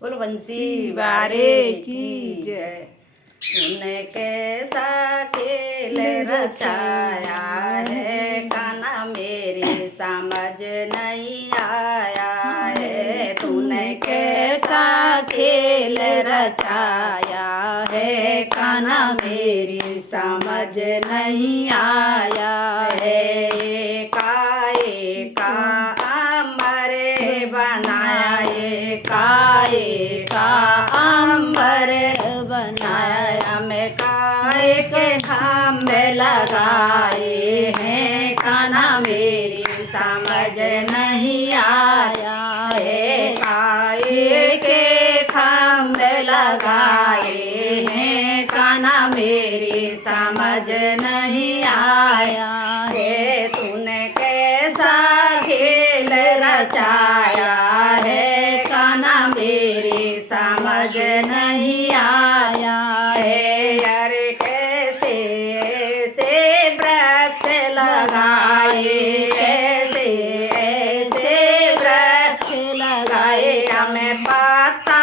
बोलो बंसी वारे की जय। तूने कैसा खेल रचाया है कान्हा मेरी समझ नहीं आया है। तूने कैसा खेल रचाया है कान्हा मेरी समझ नहीं आया है। एका अंबर बनाया, एका अंबर बनाया, मैं काहे के खम्भे लगाए हैं कान्हा मेरी समझ नहीं आया है। काहे के खम्भे लगाए हैं कान्हा मेरी समझ नहीं आया है। तूने कैसा खेल रचाया है कान्हा मेरी समझ नहीं आया है। अरे कैसे ऐसे वृक्ष लगाए, कैसे ऐसे वृक्ष लगाए, हमें पत्ता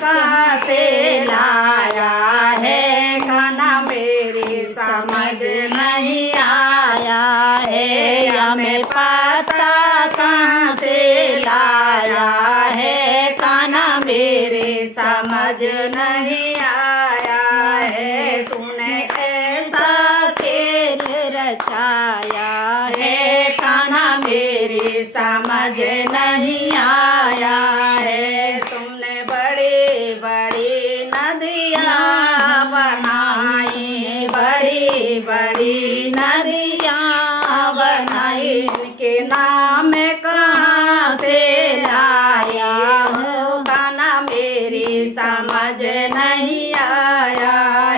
कहाँ से लाया है कान्हा मेरी समझ नहीं आया है। हमें पत्ता कहाँ से लाया है कान्हा मेरी समझ नहीं आया है। तूने ऐसा खेल रचाया है कान्हा मेरी समझ नहीं आया है। तुमने बड़ी बड़ी नदियाँ बनाई, बड़ी बड़ी नदियाँ बनाई, इनके नाम कहाँ से लाया हो कान्हा मेरी समझ नहीं आया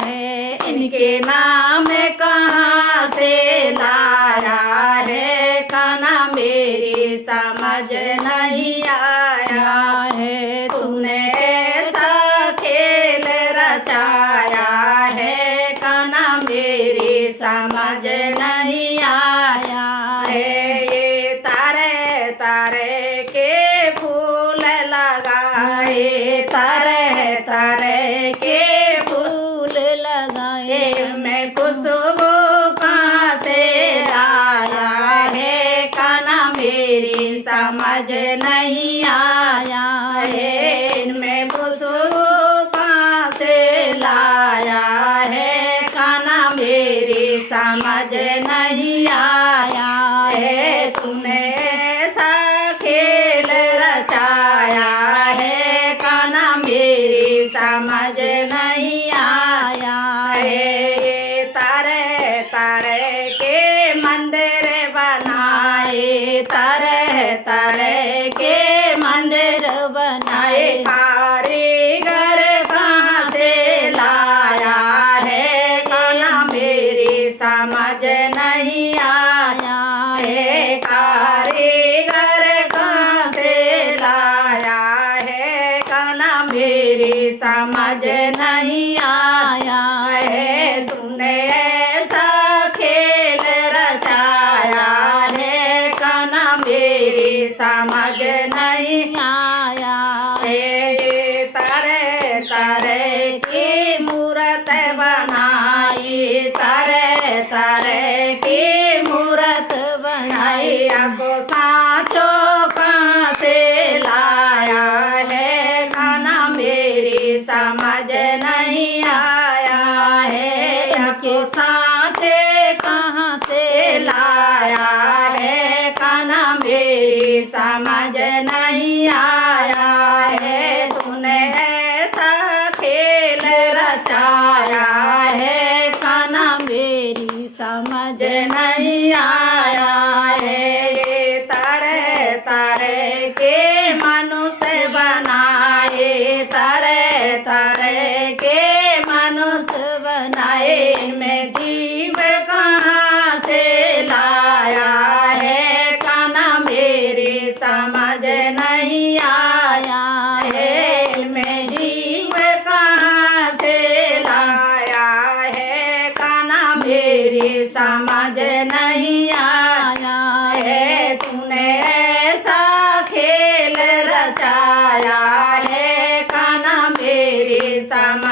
है। इनके नाम कहाँ से लाया है कान्हा मेरी समझ नहीं आया है। तुमने ऐसा खेल रचाया है कान्हा मेरी समझ नहीं आया है। ये तारे तारे के फूल लगाए, तारे तारे के फूल लगाए, मैं खुशबू कहाँ से लाया है कान्हा मेरी समझ नहीं आया है। इनमें खुशबू कहाँ से लाया है कान्हा मेरी समझ नहीं आया है। तूने ऐसा खेल रचाया है कान्हा मेरी समझ नहीं आया है। तारे तारे के मंदिर बनाए, तारे तारे के मंदिर बनाए, कारीगर कहाँ से लाया है कान्हा मेरी समझ नहीं आया है। कारीगर कहाँ से लाया है कान्हा मेरी समझ नहीं आया है। तूने ऐसा खेल रचाया है कान्हा मेरी समझ नहीं आया है। तारे तारे की मूरत बनाई, तारे तारे की मूरत बनाई, अगो सांचो कहाँ से लाया है कान्हा मेरी समझ नहीं आया समझ